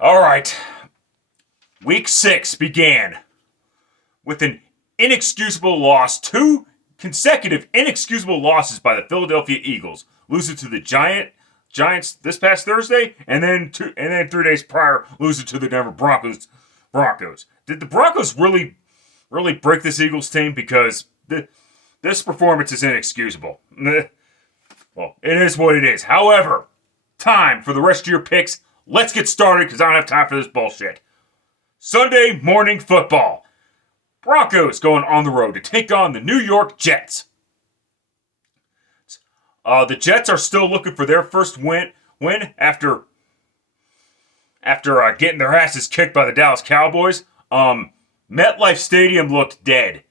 All right. Week 6 began with an inexcusable loss. Two consecutive inexcusable losses by the Philadelphia Eagles, losing to the Giants this past Thursday, and then 3 days prior, losing to the Denver Broncos. Did the Broncos really break this Eagles team? Because this performance is inexcusable. Well, it is what it is. However, time for the rest of your picks. Let's get started because I don't have time for this bullshit. Sunday morning football. Broncos going on the road to take on the New York Jets. The Jets are still looking for their first win after getting their asses kicked by the Dallas Cowboys. MetLife Stadium looked dead.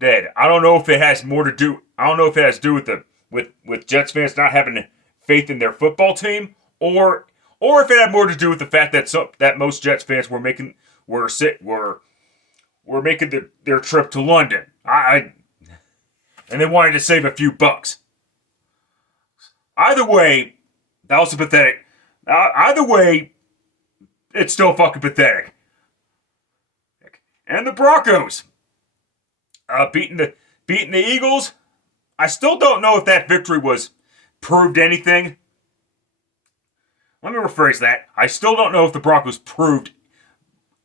Dead. I don't know if it has more to do. I don't know if it has to do with Jets fans not having faith in their football team, or if it had more to do with the fact that most Jets fans were making their trip to London. And they wanted to save a few bucks. Either way, that was pathetic. Either way, it's still fucking pathetic. And the Broncos beating the Eagles. I still don't know if that victory proved anything. Let me rephrase that. I still don't know if the Broncos proved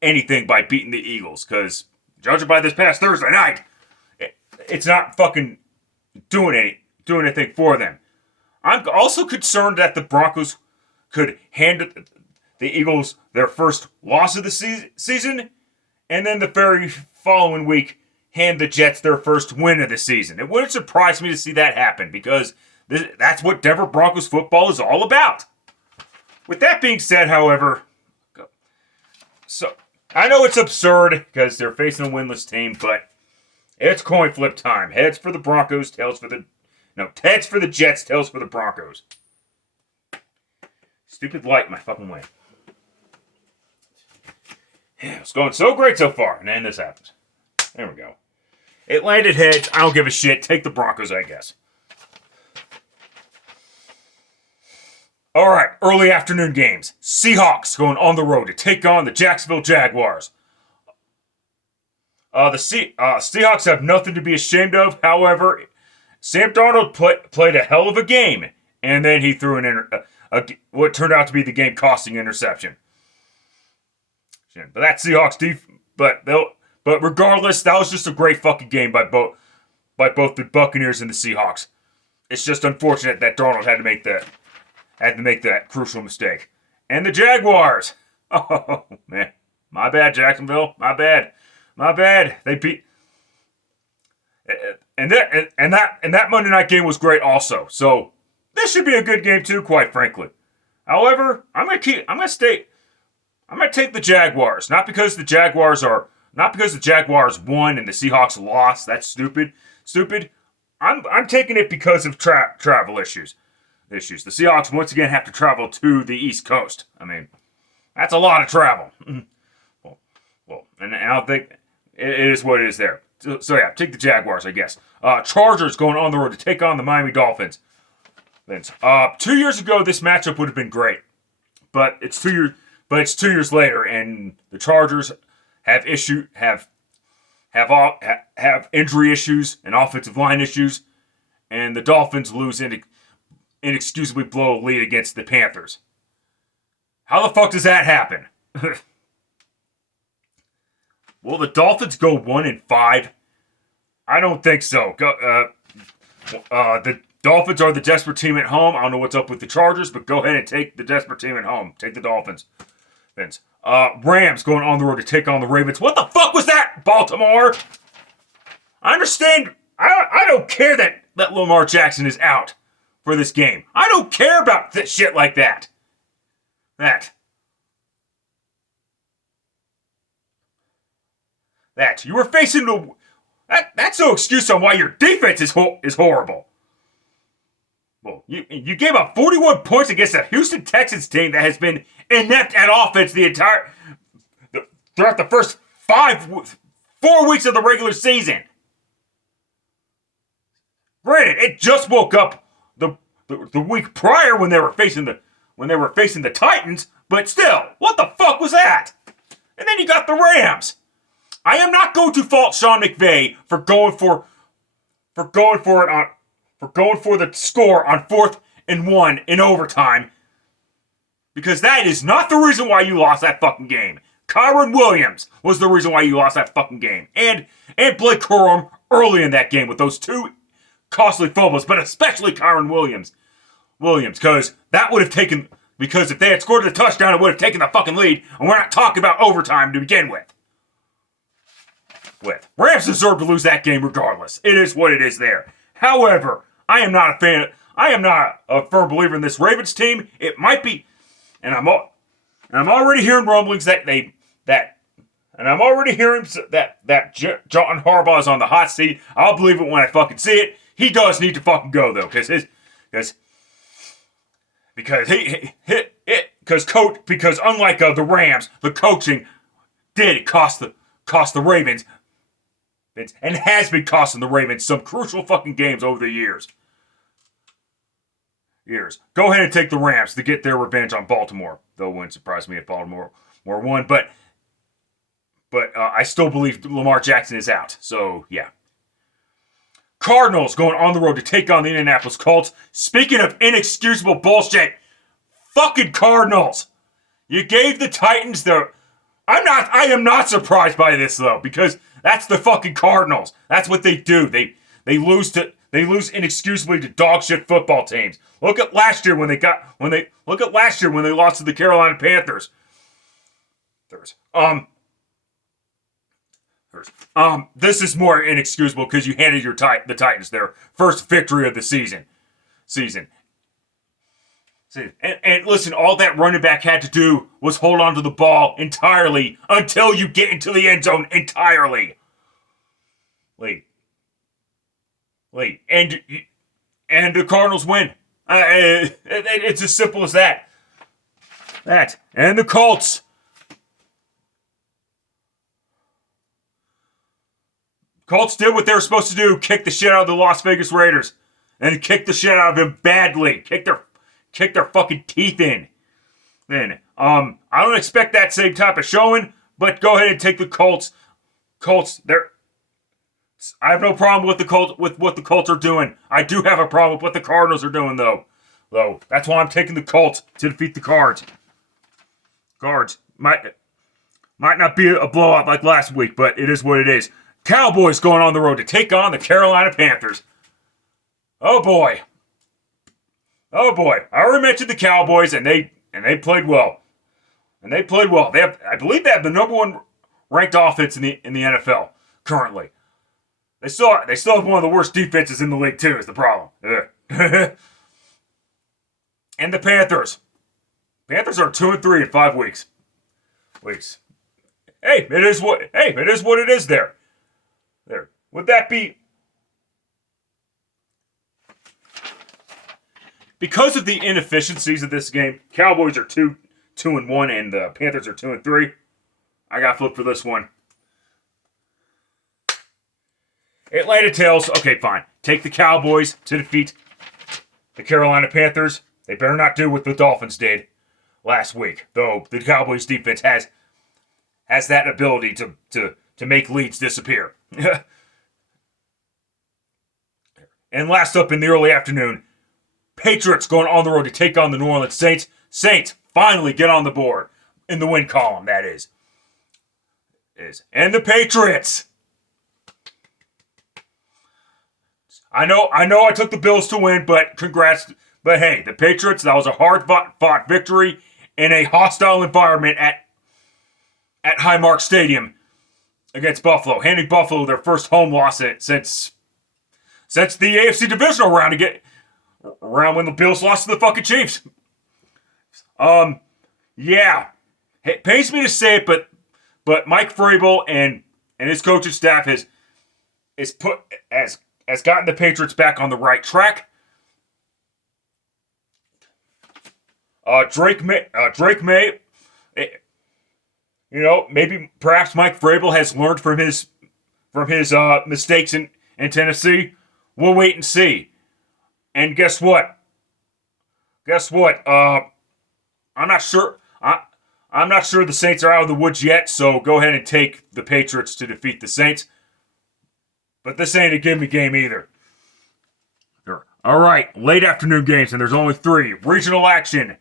anything by beating the Eagles, because judging by this past Thursday night, it's not fucking doing anything for them. I'm also concerned that the Broncos could hand the Eagles their first loss of the season, and then the very following week hand the Jets their first win of the season. It wouldn't surprise me to see that happen, because that's what Denver Broncos football is all about. With that being said, however, so I know it's absurd because they're facing a winless team, but it's coin flip time. Heads for the Broncos, heads for the Jets, tails for the Broncos. Stupid light in my fucking way. Yeah, it's going so great so far, and then this happens. There we go. It landed heads. I don't give a shit. Take the Broncos, I guess. All right, early afternoon games. Seahawks going on the road to take on the Jacksonville Jaguars. The Seahawks have nothing to be ashamed of. However, Sam Darnold played a hell of a game, and then he threw what turned out to be the game-costing interception. But that Seahawks but regardless, that was just a great fucking game by both the Buccaneers and the Seahawks. It's just unfortunate that Darnold had to make that crucial mistake. And the Jaguars. Oh man, my bad, Jacksonville. My bad. They beat. And that Monday night game was great also. So this should be a good game too, quite frankly. However, I'm gonna take the Jaguars, not because the Jaguars won and the Seahawks lost. That's stupid. I'm taking it because of travel issues. The Seahawks once again have to travel to the East Coast. I mean, that's a lot of travel. Well, and I don't think it is what it is there. So yeah, take the Jaguars, I guess. Chargers going on the road to take on the Miami Dolphins. 2 years ago, this matchup would have been great, but it's 2 years later, and the Chargers have injury issues and offensive line issues, and the Dolphins lose inexcusably blow a lead against the Panthers. How the fuck does that happen? Will the Dolphins go 1-5? I don't think so. The Dolphins are the desperate team at home. I don't know what's up with the Chargers, but go ahead and take the desperate team at home. Take the Dolphins. Rams going on the road to take on the Ravens. What the fuck was that, Baltimore? I understand. I don't care that Lamar Jackson is out for this game. I don't care about shit like that. That you were facing that's no excuse on why your defense is horrible. Well, you gave up 41 points against a Houston Texans team that has been inept at offense throughout the first 4 weeks of the regular season. Granted, it just woke up the week prior when they were facing when they were facing the Titans, but still, what the fuck was that? And then you got the Rams. I am not going to fault Sean McVay for going for the score on 4th and 1 in overtime, because that is not the reason why you lost that fucking game. Kyren Williams was the reason why you lost that fucking game. And Blake Corum early in that game with those 2 costly fumbles, but especially Kyren Williams, because that would have taken, because if they had scored the touchdown, it would have taken the fucking lead, and we're not talking about overtime to begin with. Rams deserve to lose that game regardless. It is what it is there. However, I am not a firm believer in this Ravens team. It might be, and I'm already hearing rumblings that John Harbaugh is on the hot seat. I'll believe it when I fucking see it. He does need to fucking go though, because unlike the Rams, the coaching did cost the Ravens, and has been costing the Ravens some crucial fucking games over the years. Go ahead and take the Rams to get their revenge on Baltimore. Though it wouldn't surprise me if Baltimore won, but I still believe Lamar Jackson is out. So yeah. Cardinals going on the road to take on the Indianapolis Colts. Speaking of inexcusable bullshit, fucking Cardinals. You gave the Titans I am not surprised by this though, because that's the fucking Cardinals. That's what they do. They lose inexcusably to dog shit football teams. Look at last year when they lost to the Carolina Panthers. This is more inexcusable because you handed the Titans their first victory of the season. And listen, all that running back had to do was hold on to the ball entirely until you get into the end zone entirely. And the Cardinals win. It's as simple as that. And the Colts. Colts did what they were supposed to do, kick the shit out of the Las Vegas Raiders. And kick the shit out of them badly. Kick their fucking teeth in. Then, I don't expect that same type of showing, but go ahead and take the Colts. I have no problem with what the Colts are doing. I do have a problem with what the Cardinals are doing, though. That's why I'm taking the Colts to defeat the Cards. Cards might not be a blowout like last week, but it is what it is. Cowboys going on the road to take on the Carolina Panthers. Oh boy. I already mentioned the Cowboys, and they played well. I believe they have the number 1 ranked offense in the NFL currently. They still have one of the worst defenses in the league too. Is the problem? And the Panthers. Panthers are 2-3 in 5 weeks. Hey, it is what it is. There. Would that be? Because of the inefficiencies of this game, Cowboys are 2-1, and the Panthers are 2-3. I got to flip for this one. Atlanta Tales. Okay, fine. Take the Cowboys to defeat the Carolina Panthers. They better not do what the Dolphins did last week, though the Cowboys defense has that ability to make leads disappear. And last up in the early afternoon, Patriots going on the road to take on the New Orleans Saints. Saints finally get on the board in the win column, that is. And the Patriots. I know I took the Bills to win, but congrats. But hey, the Patriots, that was a hard-fought victory in a hostile environment at Highmark Stadium against Buffalo, handing Buffalo their first home loss since the AFC divisional round when the Bills lost to the fucking Chiefs. Yeah, it pains me to say it, but Mike Vrabel and his coaching staff has gotten the Patriots back on the right track. Drake May, maybe perhaps Mike Vrabel has learned from his mistakes in Tennessee. We'll wait and see. And guess what? I'm not sure. I'm not sure the Saints are out of the woods yet, so go ahead and take the Patriots to defeat the Saints. But this ain't a gimme game either. All right, late afternoon games, and there's only 3. Regional action.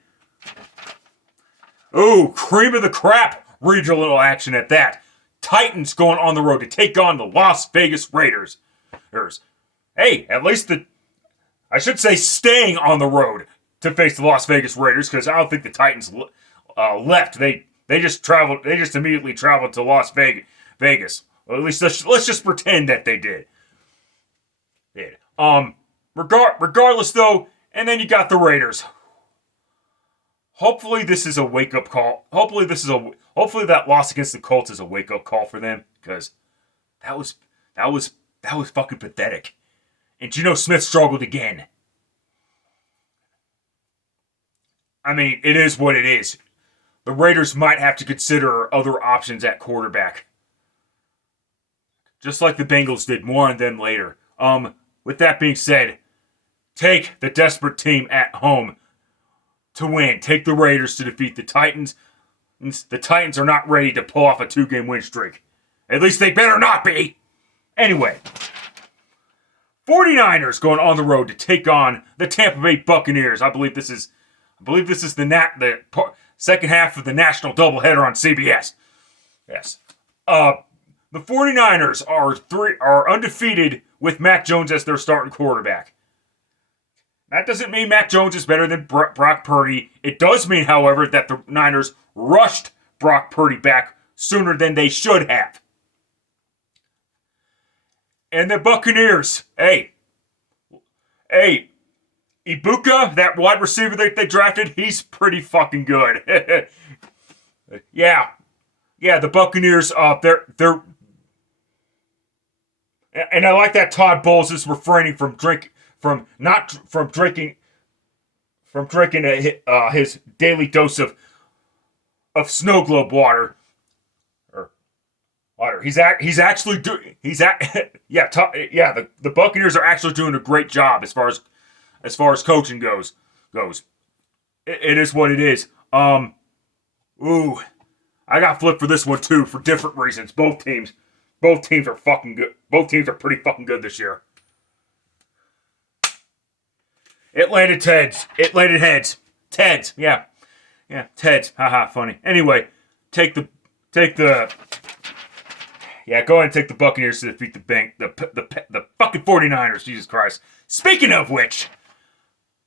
Ooh, cream of the crap regional action at that. Titans going on the road to take on the Las Vegas Raiders. Hey, at least I should say staying on the road to face the Las Vegas Raiders, because I don't think the Titans left. They just traveled. They just immediately traveled to Las Vegas. Well, at least let's just pretend that they did. Regardless though, and then you got the Raiders. Hopefully this is a wake-up call. Hopefully that loss against the Colts is a wake-up call for them, because that was fucking pathetic. And Geno Smith struggled again. I mean, it is what it is. The Raiders might have to consider other options at quarterback. Just like the Bengals did. More on them later. With that being said, take the desperate team at home to win. Take the Raiders to defeat the Titans. The Titans are not ready to pull off a 2-game win streak. At least they better not be. Anyway, 49ers going on the road to take on the Tampa Bay Buccaneers. I believe this is the second half of the national doubleheader on CBS. Yes. The 49ers are undefeated with Mac Jones as their starting quarterback. That doesn't mean Mac Jones is better than Brock Purdy. It does mean, however, that the Niners rushed Brock Purdy back sooner than they should have. And the Buccaneers, hey, Ibuka, that wide receiver that they drafted, he's pretty fucking good. Yeah, the Buccaneers, they're, and I like that Todd Bowles is refraining from drinking his daily dose of snow globe water. The Buccaneers are actually doing a great job as far as coaching goes. It is what it is. I got flipped for this one too for different reasons. Both teams are fucking good. Both teams are pretty fucking good this year. It landed heads. Teds. Yeah. Teds. Haha. Funny. Anyway, go ahead and take the Buccaneers to defeat the fucking 49ers. Jesus Christ. Speaking of which,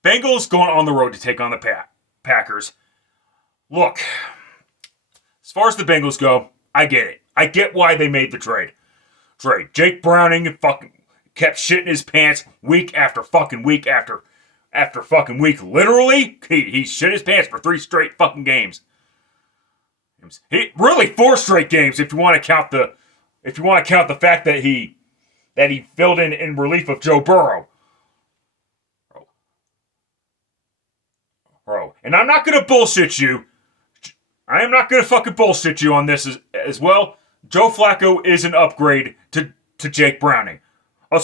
Bengals going on the road to take on the Packers. Look, as far as the Bengals go, I get it. I get why they made the trade. Jake Browning fucking kept shitting his pants week after fucking week after fucking week. Literally, he shit his pants for 3 straight fucking games. Really 4 straight games if you want to count the fact that he filled in relief of Joe Burrow. Bro. And I'm not gonna bullshit you. I am not gonna fucking bullshit you on this as well. Joe Flacco is an upgrade to Jake Browning. A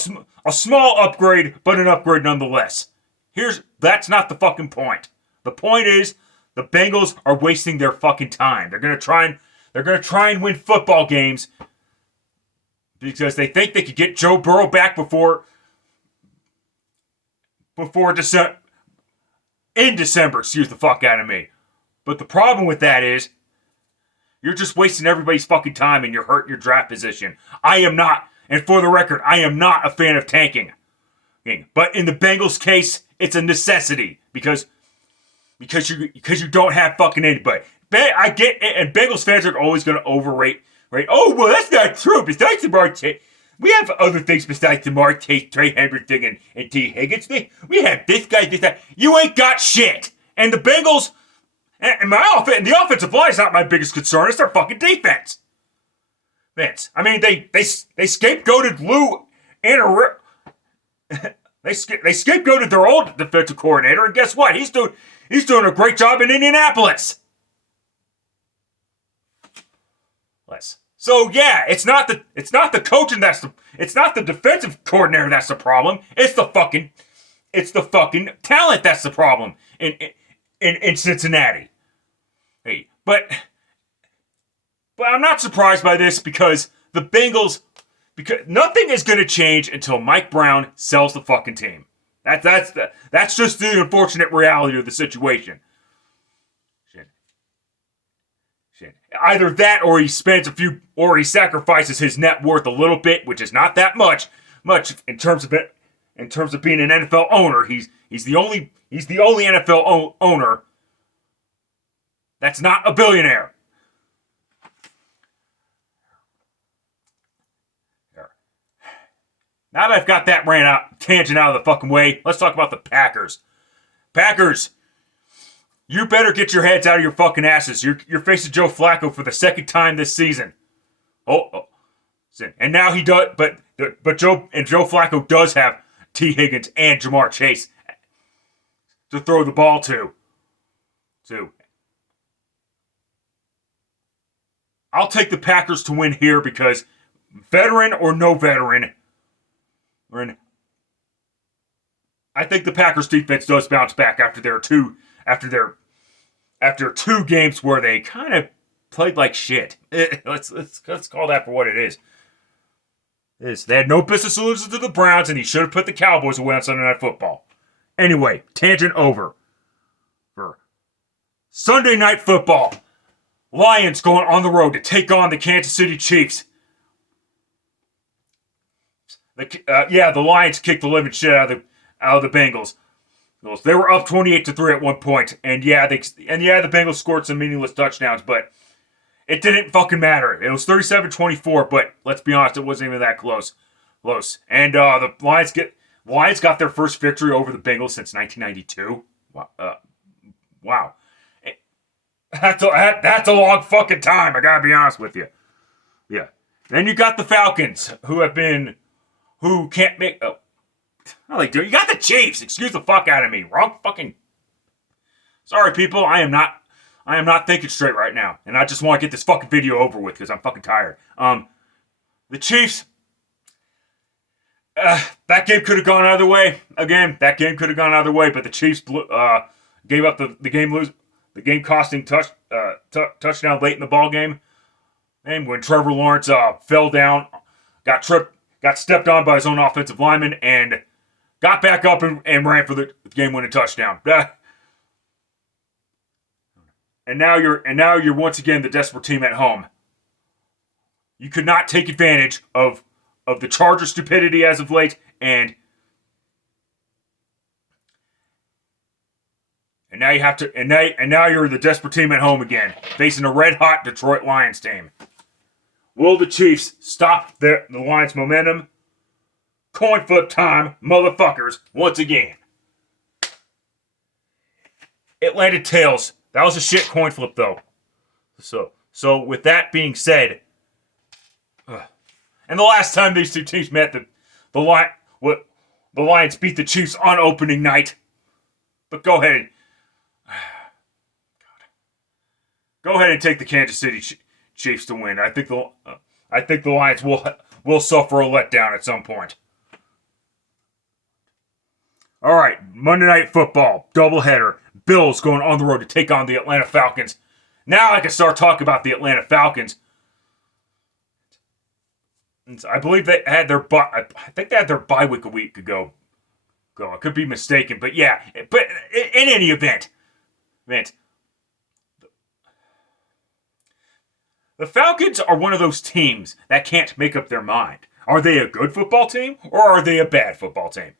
small upgrade, but an upgrade nonetheless. That's not the fucking point. The point is, the Bengals are wasting their fucking time. They're gonna try and win football games because they think they could get Joe Burrow back before December. In December, excuse the fuck out of me. But the problem with that is, you're just wasting everybody's fucking time and you're hurting your draft position. I am not, and for the record, I am not a fan of tanking. But in the Bengals case, it's a necessity because you don't have fucking anybody. I get it, and Bengals fans are always going to overrate. Right? Oh, well, that's not true. Besides the Marte, we have other things besides the Marte, Trey Hendrick thing, and T. Higgins thing. We have this guy, this, that. You ain't got shit. And the Bengals, and the offensive line is not my biggest concern. It's their fucking defense. Vince, I mean, they scapegoated Lou and they scapegoated their old defensive coordinator, and guess what? He's doing a great job in Indianapolis. So yeah, it's not the coaching it's not the defensive coordinator that's the problem. It's the fucking talent that's the problem in Cincinnati. But I'm not surprised by this because the Bengals, because nothing is going to change until Mike Brown sells the fucking team. That's just the unfortunate reality of the situation. Shit. Either that, or he spends or he sacrifices his net worth a little bit, which is not that much in terms of it. In terms of being an NFL owner, he's the only NFL owner that's not a billionaire. Now that I've got that tangent out of the fucking way, let's talk about the Packers. Packers, you better get your heads out of your fucking asses. You're facing Joe Flacco for the second time this season. Oh. And now he does, but Joe Flacco does have T. Higgins and Jamar Chase to throw the ball to. I'll take the Packers to win here because veteran or no veteran, I think the Packers defense does bounce back after two games where they kind of played like shit. Let's call that for what it is. They had no business losing to the Browns, and he should have put the Cowboys away on Sunday Night Football. Anyway, tangent over. For Sunday Night Football, Lions going on the road to take on the Kansas City Chiefs. The Lions kicked the living shit out of the Bengals. They were up 28-3 at one point, and the Bengals scored some meaningless touchdowns, but it didn't fucking matter. It was 37-24, but let's be honest, it wasn't even that close. And the Lions got their first victory over the Bengals since 1992. Wow. That's a long fucking time, I gotta be honest with you. Yeah. Then you got the Falcons, who can't make... you got the Chiefs. Excuse the fuck out of me. Wrong fucking... Sorry, people. I am not thinking straight right now. And I just want to get this fucking video over with because I'm fucking tired. The Chiefs... that game could have gone either way. Again, that game could have gone either way, but the Chiefs gave up the game-costing touchdown late in the ball game. And when Trevor Lawrence fell down, got stepped on by his own offensive lineman, and got back up and ran for the game-winning touchdown. And now you're once again the desperate team at home. You could not take advantage of the Chargers' stupidity as of late, and now you have to, and now you're the desperate team at home again, facing a red-hot Detroit Lions team. Will the Chiefs stop the Lions' momentum? Coin flip time, motherfuckers, once again. It landed tails. That was a shit coin flip, though. So with that being said, and the last time these two teams met, the Lions beat the Chiefs on opening night. But go ahead and take the Kansas City Chiefs to win. I think the Lions will suffer a letdown at some point. All right, Monday Night Football, doubleheader. Bills going on the road to take on the Atlanta Falcons. Now I can start talking about the Atlanta Falcons. I believe they had their I think they had their bye week a week ago. I could be mistaken, but yeah. But in any event, the Falcons are one of those teams that can't make up their mind. Are they a good football team or are they a bad football team?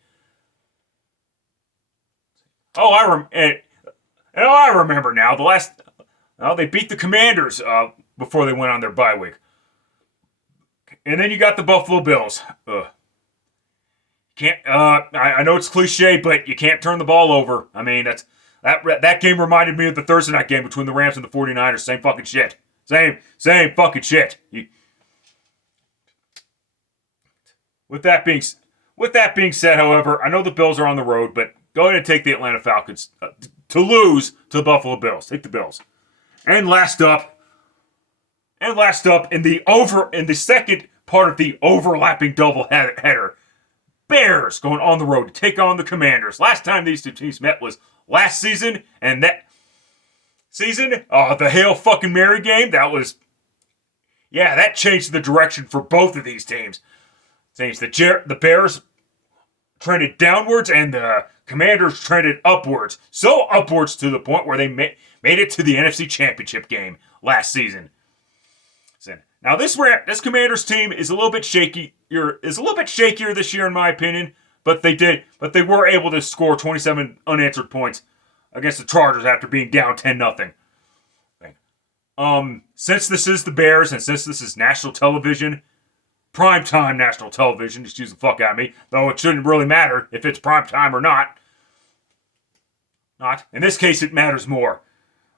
I remember now. They beat the Commanders before they went on their bye week. And then you got the Buffalo Bills. I know it's cliche, but you can't turn the ball over. I mean, that game reminded me of the Thursday night game between the Rams and the 49ers. Same fucking shit. Same fucking shit. With that being said, however, I know the Bills are on the road, but go ahead and take the Atlanta Falcons to lose to the Buffalo Bills. Take the Bills. And last up in the second part of the overlapping double header, Bears going on the road to take on the Commanders. Last time these two teams met was last season, and season, the Hail fucking Mary game, that changed the direction for both of these teams. The Bears trended downwards and the Commanders trended upwards. So upwards to the point where they made it to the NFC Championship game last season. Now this Commanders team is a little bit shaky. Is a little bit shakier this year, in my opinion. But they were able to score 27 unanswered points against the Chargers after being down 10-0. Since this is the Bears and since this is national television, primetime national television, excuse the fuck out of me, though it shouldn't really matter if it's primetime or not. In this case, it matters more.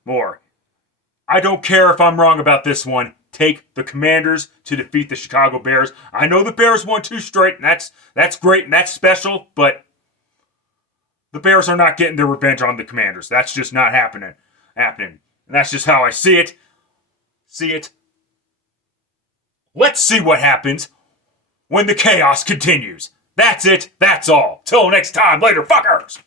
I don't care if I'm wrong about this one. Take the Commanders to defeat the Chicago Bears. I know the Bears won 2 straight, and that's great and that's special, but the Bears are not getting their revenge on the Commanders. That's just not happening. And that's just how I see it. Let's see what happens when the chaos continues. That's it. That's all. Till next time. Later, fuckers.